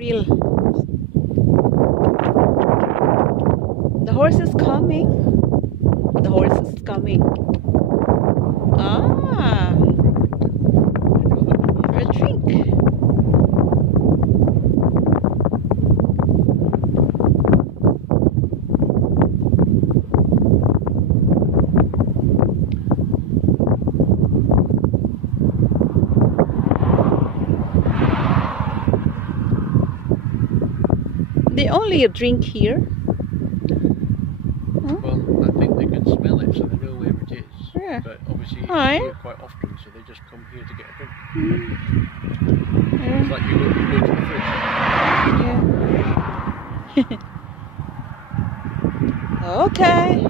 Real. The horse is coming. The horse is coming. Ah, for a drink. They only drink here. Well, I think they can smell it, so they know where it is. Yeah. But obviously, it's Alright. here quite often, so they just come here to get a drink. Yeah. It's like you go to the fridge. Yeah. Okay.